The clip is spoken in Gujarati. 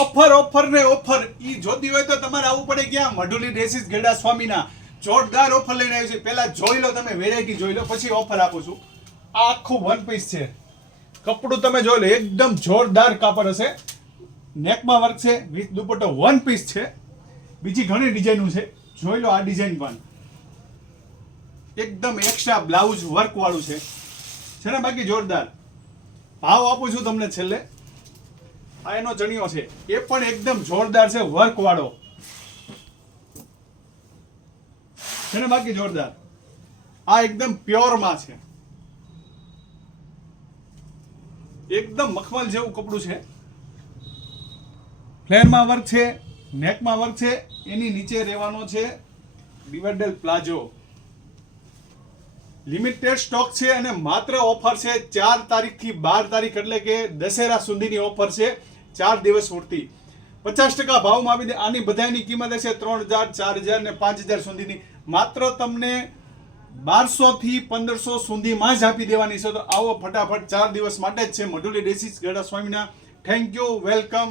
ઓફર ને ઓફર ઈ જોતી હોય તો તમારે આવવું પડે ક્યાં? મઢુલી ડ્રેસીસ ગેડા સ્વામીના જોરદાર ઓફર લઈને આવ્યું છે. પહેલા જોઈ લો, તમે વેરાયટી જોઈ લો, પછી ઓફર આપું છું. આ આખું વન પીસ છે. કપડું તમે જોઈ લો, એકદમ જોરદાર કાપડ હશે. નેકમાં વર્ક છે, વિથ દુપટ્ટો, વન પીસ છે. બીજી ઘણી ડિઝાઇનો છે, જોઈ લો. આ ડિઝાઇન પણ એકદમ એક્સ્ટ્રા બ્લાઉઝ વર્ક વાળું છે ને, બાકી જોરદાર. ભાવ આપું છું તમને છેલ્લે. આ એનો ચણિયો છે, એ પણ એકદમ જોરદાર છે, વર્ક વાળો છે ને, બાકી જોરદાર. આ એકદમ પ્યોર માં છે, એકદમ મખમલ જેવું કપડું છે. ફ્લેરમાં વર્ક છે, નેકમાં વર્ક છે. એની નીચે રહેવાનો છે ડિવાઇડર પ્લાઝો. લિમિટેડ સ્ટોક છે અને માત્ર ઓફર છે 4 તારીખથી 12 તારીખ, એટલે કે દશેરા સુધીની ઓફર છે. 4 દિવસ પૂરતી 50% ભાવમાં આપી દે. આની બધાની કિંમત હશે 3000, 4000 ને 5000 સુધીની. માત્ર તમને 1200 થી 1500 સુધીમાં જ આપી દેવાની છે. તો આવો ફટાફટ, 4 દિવસ માટે જ છે. મઢુલી ડ્રેસીસ ગેડા સ્વામીના. Thank you, welcome.